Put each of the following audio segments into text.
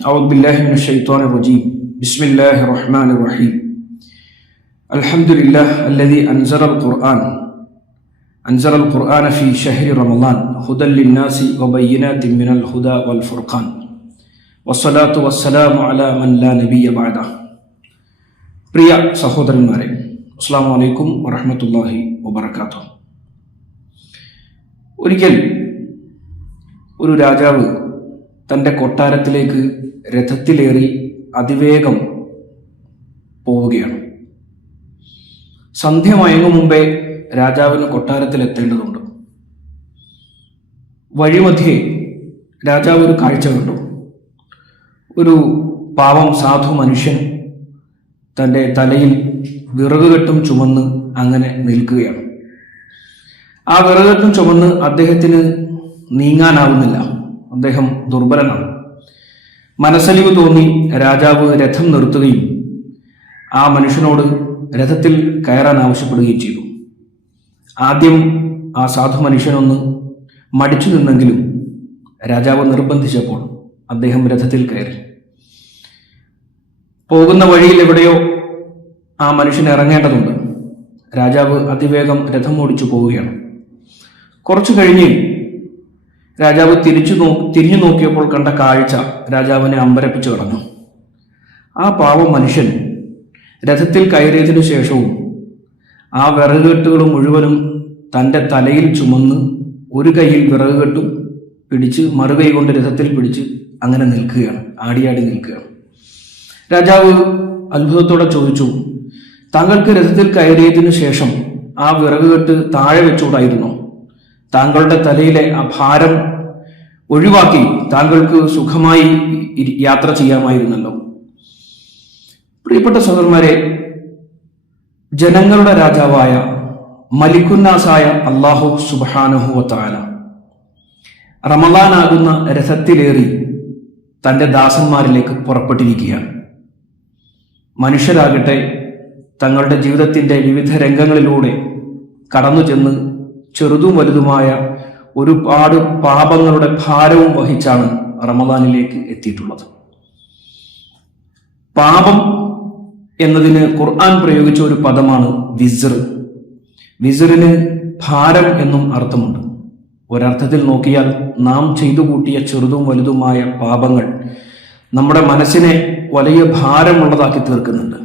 أعوذ بالله من الشيطان الرجيم بسم الله الرحمن الرحيم الحمد لله الذي أنزل القرآن أنزل القرآن في شهر رمضان هدى للناس وبينات من الهدى والفرقان والصلاة والسلام على من لا نبي بعده പ്രിയ സഹോദരന്മാരെ അസ്സാം വലൈക്കും വറഹമത്തല്ലാഹി വബർക്കാത്തു ഒരിക്കൽ ഒരു രാജാവ് തന്റെ കൊട്ടാരത്തിലേക്ക് രഥത്തിലേറി അതിവേഗം പോവുകയാണ്. സന്ധ്യ മയങ്ങും മുമ്പേ രാജാവിന് കൊട്ടാരത്തിൽ എത്തേണ്ടതുണ്ട് വഴിമധ്യേ രാജാവ് ഒരു കാഴ്ച കണ്ടു. ഒരു പാവം സാധു മനുഷ്യൻ തന്റെ തലയിൽ വിറകുകെട്ടും ചുമന്ന് അങ്ങനെ നിൽക്കുകയാണ്. ആ വിറകുകെട്ടും ചുമന്ന് അദ്ദേഹത്തിന് നീങ്ങാനാവുന്നില്ല. അദ്ദേഹം ദുർബലനാണ്. മനസ്സലിവ് തോന്നി രാജാവ് രഥം നിർത്തുകയും ആ മനുഷ്യനോട് രഥത്തിൽ കയറാൻ ആവശ്യപ്പെടുകയും ചെയ്തു. ആദ്യം ആ സാധു മനുഷ്യനൊന്ന് മടിച്ചു നിന്നെങ്കിലും രാജാവ് നിർബന്ധിച്ചപ്പോൾ അദ്ദേഹം രഥത്തിൽ കയറി. പോകുന്ന വഴിയിൽ എവിടെയോ ആ മനുഷ്യൻ ഇറങ്ങേണ്ടതുണ്ട്. രാജാവ് അതിവേഗം രഥം ഓടിച്ചു പോവുകയാണ്. കുറച്ചു കഴിഞ്ഞ് രാജാവ് തിരിച്ചു നോ തിരിഞ്ഞു നോക്കിയപ്പോൾ കണ്ട കാഴ്ച രാജാവിനെ അമ്പരപ്പിച്ചു കടന്നു. ആ പാവ മനുഷ്യൻ രഥത്തിൽ കയറിയതിനു ശേഷവും ആ വിറകുകെട്ടുകൾ മുഴുവനും തന്റെ തലയിൽ ചുമന്ന് ഒരു കൈയിൽ വിറകുകെട്ടും പിടിച്ച് മറുകൈ കൊണ്ട് രഥത്തിൽ പിടിച്ച് അങ്ങനെ നിൽക്കുകയാണ് ആടിയാടി നിൽക്കുകയാണ്. രാജാവ് അത്ഭുതത്തോടെ ചോദിച്ചു താങ്കൾക്ക് രഥത്തിൽ കയറിയതിനു ശേഷം ആ വിറകുകെട്ട് താഴെ വെച്ചുകൂടായിരുന്നോ? താങ്കളുടെ തലയിലെ ആ ഭാരം ഒഴിവാക്കി താങ്കൾക്ക് സുഖമായി യാത്ര ചെയ്യാമായിരുന്നല്ലോ. പ്രിയപ്പെട്ട സഹോദരന്മാരെ ജനങ്ങളുടെ രാജാവായ മലിക്കുന്നാസായ അള്ളാഹു സുബാനഹുവത്താല റമലാനാകുന്ന രഥത്തിലേറി തന്റെ ദാസന്മാരിലേക്ക് പുറപ്പെട്ടിരിക്കുകയാണ്. മനുഷ്യരാകട്ടെ തങ്ങളുടെ ജീവിതത്തിന്റെ വിവിധ രംഗങ്ങളിലൂടെ കടന്നു ചെന്ന് ചെറുതും വലുതുമായ ഒരുപാട് പാപങ്ങളുടെ ഭാരവും വഹിച്ചാണ് റമദാനിലേക്ക് എത്തിയിട്ടുള്ളത്. പാപം എന്നതിന് ഖുർആൻ പ്രയോഗിച്ച ഒരു പദമാണ് വിസർ. വിസറിന് ഭാരം എന്നും അർത്ഥമുണ്ട്. ഒരർത്ഥത്തിൽ നോക്കിയാൽ നാം ചെയ്തു കൂട്ടിയ ചെറുതും വലുതുമായ പാപങ്ങൾ നമ്മുടെ മനസ്സിനെ വലിയ ഭാരമുള്ളതാക്കി തീർക്കുന്നുണ്ട്.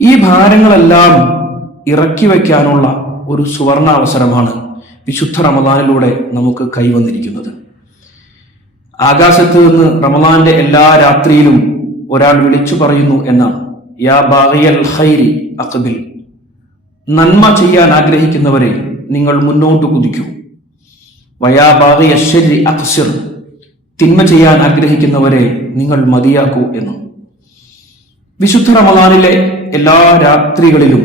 ഈ ഭാരങ്ങളെല്ലാം ഇറക്കി വയ്ക്കാനുള്ള ഒരു സുവർണ അവസരമാണ് വിശുദ്ധ റമദാനിലൂടെ നമുക്ക് കൈവന്നിരിക്കുന്നത്. ആകാശത്ത് നിന്ന് റമദാന്റെ എല്ലാ രാത്രിയിലും ഒരാൾ വിളിച്ചു പറയുന്നു എന്നാണ് യാ ബാഗിയൽ ഹൈരി അഖബിൽ. നന്മ ചെയ്യാൻ ആഗ്രഹിക്കുന്നവരെ നിങ്ങൾ മുന്നോട്ട് കുതിക്കൂ. വയാ ബാഗിയ ശരി അക്സിർ തിന്മ ചെയ്യാൻ ആഗ്രഹിക്കുന്നവരെ നിങ്ങൾ മതിയാക്കൂ എന്ന്. വിശുദ്ധ റമദാനിലെ എല്ലാ രാത്രികളിലും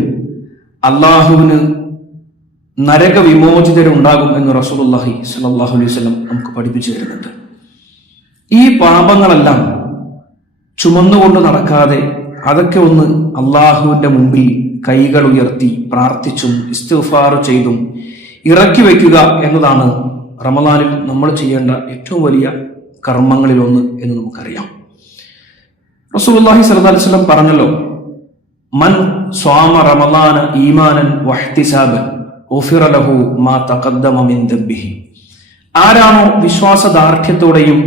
അള്ളാഹുവിന് നരക വിമോചിതരുണ്ടാകും എന്ന് റസൂലുള്ളാഹി സ്വല്ലല്ലാഹു അലൈഹി വസല്ലം നമുക്ക് പഠിപ്പിച്ചു തരുന്നുണ്ട്. ഈ പാപങ്ങളെല്ലാം ചുമന്നുകൊണ്ട് നടക്കാതെ അതൊക്കെ ഒന്ന് അള്ളാഹുവിന്റെ മുമ്പിൽ കൈകൾ ഉയർത്തി പ്രാർത്ഥിച്ചും ഇസ്തിഫാർ ചെയ്തും ഇറക്കി വയ്ക്കുക എന്നതാണ് റമദാനിൽ നമ്മൾ ചെയ്യേണ്ട ഏറ്റവും വലിയ കർമ്മങ്ങളിലൊന്ന് എന്ന് നമുക്കറിയാം. റസൂലുള്ളാഹി സ്വല്ലല്ലാഹു അലൈഹി വസല്ലം പറഞ്ഞല്ലോ മൻ സ്വാമ റമദാന ഈമാനൻ വഹ്തിസാബൻ ഉഫിറ ലഹു മാ തഖദ്ദമ മിൻ ദബ്ബിഹി. ആരാണോ വിശ്വാസദാർഢ്യത്തോടെയും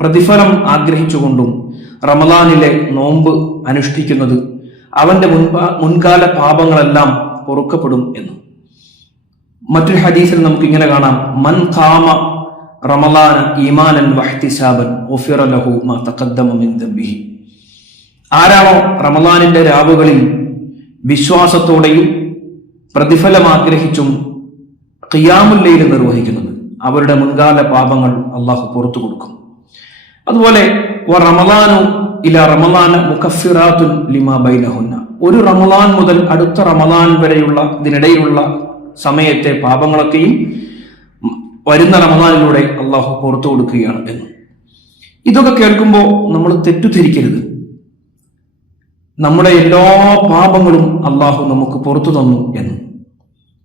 പ്രതിഫലം ആഗ്രഹിച്ചുകൊണ്ടും റമദാനിലെ നോമ്പ് അനുഷ്ഠിക്കുന്നത് അവന്റെ മുൻപാ മുൻകാല പാപങ്ങളെല്ലാം പൊറുക്കപ്പെടും എന്ന്. മറ്റൊരു ഹദീസിൽ നമുക്ക് ഇങ്ങനെ കാണാം. മൻ ഖാമ റമലാന ഈമാനൻ വഹ്തിസാബൻ മാ ദബ്ബിഹി. ആരാണോ റമദാനിന്റെ രാവുകളിൽ വിശ്വാസത്തോടെയും പ്രതിഫലം ആഗ്രഹിച്ചും ഖിയാമുല്ലയിൽ നിർവഹിക്കുന്നത്. അവരുടെ മുൻകാല പാപങ്ങൾ അള്ളാഹു പുറത്തു കൊടുക്കും. അതുപോലെ ഇല ബൈനഹുന്ന. ഒരു റമദാൻ മുതൽ അടുത്ത റമദാൻ വരെയുള്ള ഇതിനിടയിലുള്ള സമയത്തെ പാപങ്ങളൊക്കെയും വരുന്ന റമദാനിലൂടെ അള്ളാഹു പുറത്തു കൊടുക്കുകയാണ് എന്ന്. ഇതൊക്കെ കേൾക്കുമ്പോൾ നമ്മൾ തെറ്റുധരിക്കരുത് നമ്മുടെ എല്ലാ പാപങ്ങളും അള്ളാഹു നമുക്ക് പുറത്തു തന്നു എന്ന്.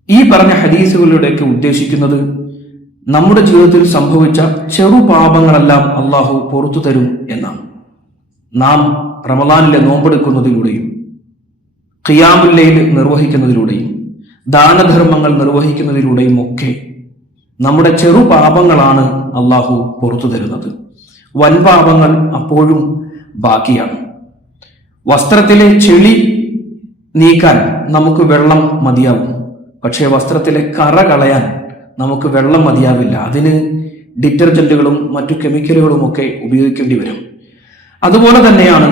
ഈ പറഞ്ഞ ഹദീസുകളിലൂടെയൊക്കെ ഉദ്ദേശിക്കുന്നത് നമ്മുടെ ജീവിതത്തിൽ സംഭവിച്ച ചെറു പാപങ്ങളെല്ലാം അള്ളാഹു പുറത്തു തരും എന്നാണ്. നാം റമദാനിലെ നോമ്പെടുക്കുന്നതിലൂടെയും ഖിയാമുല്ലയിൽ നിർവഹിക്കുന്നതിലൂടെയും ദാനധർമ്മങ്ങൾ നിർവഹിക്കുന്നതിലൂടെയും ഒക്കെ നമ്മുടെ ചെറു പാപങ്ങളാണ് അള്ളാഹു പുറത്തു തരുന്നത്. വൻപാപങ്ങൾ അപ്പോഴും ബാക്കിയാണ്. വസ്ത്രത്തിലെ ചെളി നീക്കാൻ നമുക്ക് വെള്ളം മതിയാവും. പക്ഷേ വസ്ത്രത്തിലെ കറ കളയാൻ നമുക്ക് വെള്ളം മതിയാവില്ല. അതിന് ഡിറ്റർജന്റുകളും മറ്റു കെമിക്കലുകളും ഒക്കെ ഉപയോഗിക്കേണ്ടി വരും. അതുപോലെ തന്നെയാണ്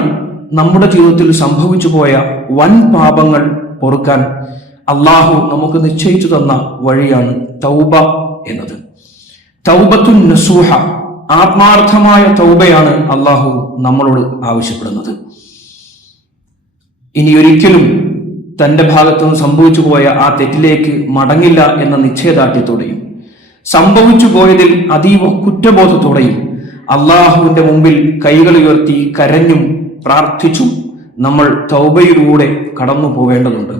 നമ്മുടെ ജീവിതത്തിൽ സംഭവിച്ചു പോയ വൻ പാപങ്ങൾ പൊറുക്കാൻ അള്ളാഹു നമുക്ക് നിശ്ചയിച്ചു തന്ന വഴിയാണ് തൗബ എന്നത്. തൗബത്തു നസൂഹ ആത്മാർത്ഥമായ തൗബയാണ് അള്ളാഹു നമ്മളോട് ആവശ്യപ്പെടുന്നത്. ഇനി ഒരിക്കലും തന്റെ ഭാഗത്തുനിന്ന് സംഭവിച്ചു പോയ ആ തെറ്റിലേക്ക് മടങ്ങില്ല എന്ന നിശ്ചയദാർഢ്യത്തോടെയും സംഭവിച്ചു പോയതിൽ അതീവ കുറ്റബോധത്തോടെയും അള്ളാഹുവിന്റെ മുമ്പിൽ കൈകൾ ഉയർത്തി കരഞ്ഞും പ്രാർത്ഥിച്ചും നമ്മൾ തൗബയിലൂടെ കടന്നു പോവേണ്ടതുണ്ട്.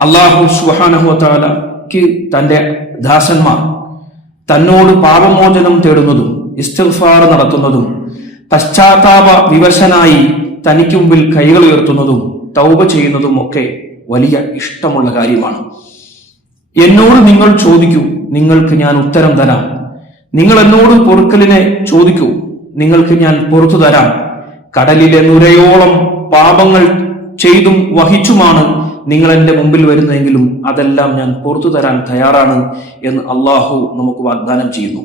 അള്ളാഹു സുഹാനഹുത്താലക്ക് തന്റെ ദാസന്മാർ തന്നോട് പാപമോചനം തേടുന്നതും ഇസ്തിഫാർ നടത്തുന്നതും പശ്ചാത്താപ വിവശനായി തനിക്ക് മുമ്പിൽ കൈകൾ ഉയർത്തുന്നതും തൗബ ചെയ്യുന്നതും ഒക്കെ വലിയ ഇഷ്ടമുള്ള കാര്യമാണ്. എന്നോട് നിങ്ങൾ ചോദിക്കൂ നിങ്ങൾക്ക് ഞാൻ ഉത്തരം തരാം. നിങ്ങൾ എന്നോട് പൊറുക്കലിനെ ചോദിക്കൂ നിങ്ങൾക്ക് ഞാൻ പുറത്തു തരാം. കടലിലെ നുരയോളം പാപങ്ങൾ ചെയ്തും വഹിച്ചുമാണ് നിങ്ങൾ എന്റെ മുമ്പിൽ വരുന്നതെങ്കിലും അതെല്ലാം ഞാൻ പുറത്തു തരാൻ തയ്യാറാണ് എന്ന് അള്ളാഹു നമുക്ക് വാഗ്ദാനം ചെയ്യുന്നു.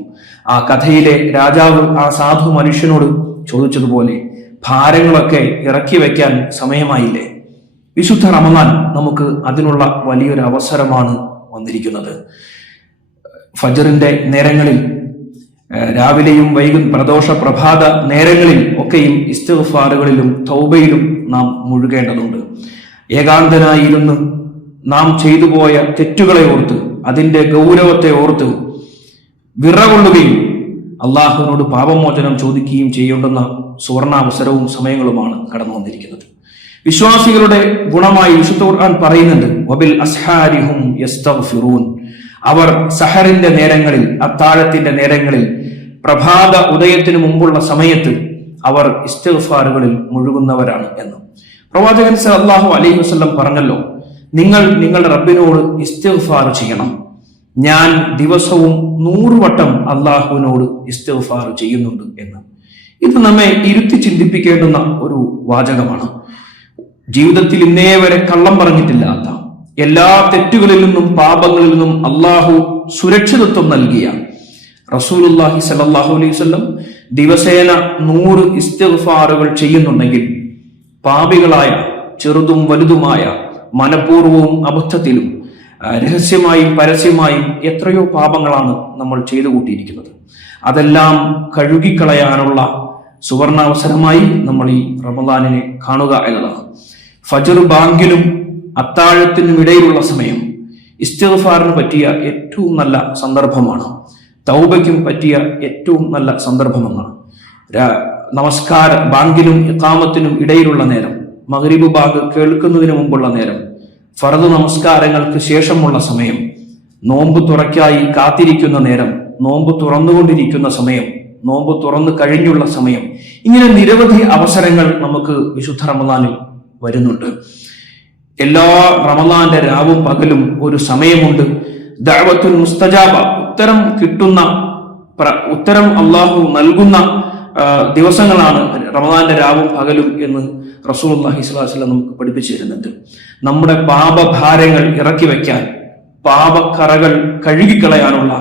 ആ കഥയിലെ രാജാവ് ആ സാധു മനുഷ്യനോട് ചോദിച്ചതുപോലെ ഭാരങ്ങളൊക്കെ ഇറക്കി വയ്ക്കാൻ സമയമായില്ലേ? വിശുദ്ധ റമദാൻ നമുക്ക് അതിനുള്ള വലിയൊരു അവസരമാണ് വന്നിരിക്കുന്നത്. ഫജറിന്റെ നേരങ്ങളിൽ രാവിലെയും വൈകും പ്രദോഷ പ്രഭാത നേരങ്ങളിൽ ഒക്കെയും ഇസ്തിഗ്ഫാറുകളിലും തൗബയിലും നാം മുഴുകേണ്ടതുണ്ട്. ഏകാന്തനായിരുന്നു നാം ചെയ്തു പോയ തെറ്റുകളെ ഓർത്ത് അതിന്റെ ഗൗരവത്തെ ഓർത്ത് വിറകൊള്ളുകയും അള്ളാഹുവിനോട് പാപമോചനം ചോദിക്കുകയും ചെയ്യേണ്ടുന്ന സുവർണാവസരവും സമയങ്ങളുമാണ് കടന്നു വന്നിരിക്കുന്നത്. വിശ്വാസികളുടെ ഗുണമായി വിശുദ്ധ ഖുർആൻ പറയുന്നുണ്ട് വബിൽ അസ്ഹാരിഹും യസ്തഗ്ഫിറൂൻ. അവർ സഹറിന്റെ നേരങ്ങളിൽ അത്താഴത്തിന്റെ നേരങ്ങളിൽ പ്രഭാത ഉദയത്തിനു മുമ്പുള്ള സമയത്ത് അവർ ഇസ്തിഗ്ഫാറുകളിൽ മുഴുകുന്നവരാണ് എന്ന്. പ്രവാചകൻ സല്ലല്ലാഹു അലൈഹി വസല്ലം പറഞ്ഞല്ലോ നിങ്ങൾ നിങ്ങളുടെ റബ്ബിനോട് ഇസ്തിഗ്ഫാർ ചെയ്യണം. ഞാൻ ദിവസവും നൂറുവട്ടം അള്ളാഹുവിനോട് ഇസ്തഫാർ ചെയ്യുന്നുണ്ട് എന്ന്. ഇത് നമ്മെ ഇരുത്തി ചിന്തിപ്പിക്കേണ്ടുന്ന ഒരു വാചകമാണ്. ജീവിതത്തിൽ ഇന്നേ വരെ കള്ളം പറഞ്ഞിട്ടില്ലാത്ത എല്ലാ തെറ്റുകളിൽ നിന്നും പാപങ്ങളിൽ നിന്നും അള്ളാഹു സുരക്ഷിതത്വം നൽകിയ റസൂലുല്ലാഹി സല്ലല്ലാഹു അലൈഹി വസല്ലം ദിവസേന നൂറ് ഇസ്തഫാറുകൾ ചെയ്യുന്നുണ്ടെങ്കിൽ പാപികളായ ചെറുതും വലുതുമായ മനപൂർവവും അബദ്ധത്തിലും രഹസ്യമായും പരസ്യമായും എത്രയോ പാപങ്ങളാണ് നമ്മൾ ചെയ്തു കൂട്ടിയിരിക്കുന്നത് അതെല്ലാം കഴുകിക്കളയാനുള്ള സുവർണാവസരമായി നമ്മൾ ഈ റമദാനിനെ കാണുക എന്നതാണ്. ഫജർ ബാങ്കിലും അത്താഴത്തിനും ഇടയിലുള്ള സമയം ഇസ്തഫാറിന് പറ്റിയ ഏറ്റവും നല്ല സന്ദർഭമാണ്. തൗബയ്ക്കും പറ്റിയ ഏറ്റവും നല്ല സന്ദർഭമെന്നാണ്. നമസ്കാര ബാങ്കിലും ഇക്കാമത്തിനും ഇടയിലുള്ള നേരം മഗ്രിബ് ബാഗ് കേൾക്കുന്നതിന് മുമ്പുള്ള നേരം ഫറദ് നമസ്കാരങ്ങൾക്ക് ശേഷമുള്ള സമയം നോമ്പ് തുറക്കായി കാത്തിരിക്കുന്ന നേരം നോമ്പ് തുറന്നുകൊണ്ടിരിക്കുന്ന സമയം നോമ്പ് തുറന്നു കഴിഞ്ഞുള്ള സമയം ഇങ്ങനെ നിരവധി അവസരങ്ങൾ നമുക്ക് വിശുദ്ധ റമദാനിൽ വരുന്നുണ്ട്. എല്ലാ റമദാന്റെ രാവും പകലും ഒരു സമയമുണ്ട്. ദഅവത്തുൽ മുസ്തജാബ ഉത്തരം കിട്ടുന്ന ഉത്തരം അള്ളാഹു നൽകുന്ന ദിവസങ്ങളാണ് റമദാന്റെ രാവും പകലും എന്ന് റസൂൽ അള്ളാഹി സ്വലാസ്ലം നമുക്ക് പഠിപ്പിച്ചു തരുന്നുണ്ട് നമ്മുടെ പാപഭാരങ്ങൾ ഇറക്കി വയ്ക്കാൻ പാപക്കറകൾ കഴുകിക്കളയാനുള്ള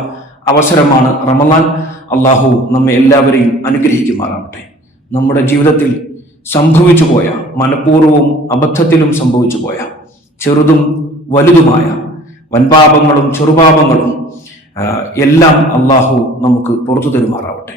അവസരമാണ് റമദാൻ. അള്ളാഹു നമ്മെ എല്ലാവരെയും അനുഗ്രഹിക്കുമാറാവട്ടെ നമ്മുടെ ജീവിതത്തിൽ സംഭവിച്ചു പോയ മനഃപൂർവവും അബദ്ധത്തിലും സംഭവിച്ചു പോയ ചെറുതും വലുതുമായ വൻപാപങ്ങളും ചെറുപാപങ്ങളും എല്ലാം അള്ളാഹു നമുക്ക് പുറത്തു തരുമാറാവട്ടെ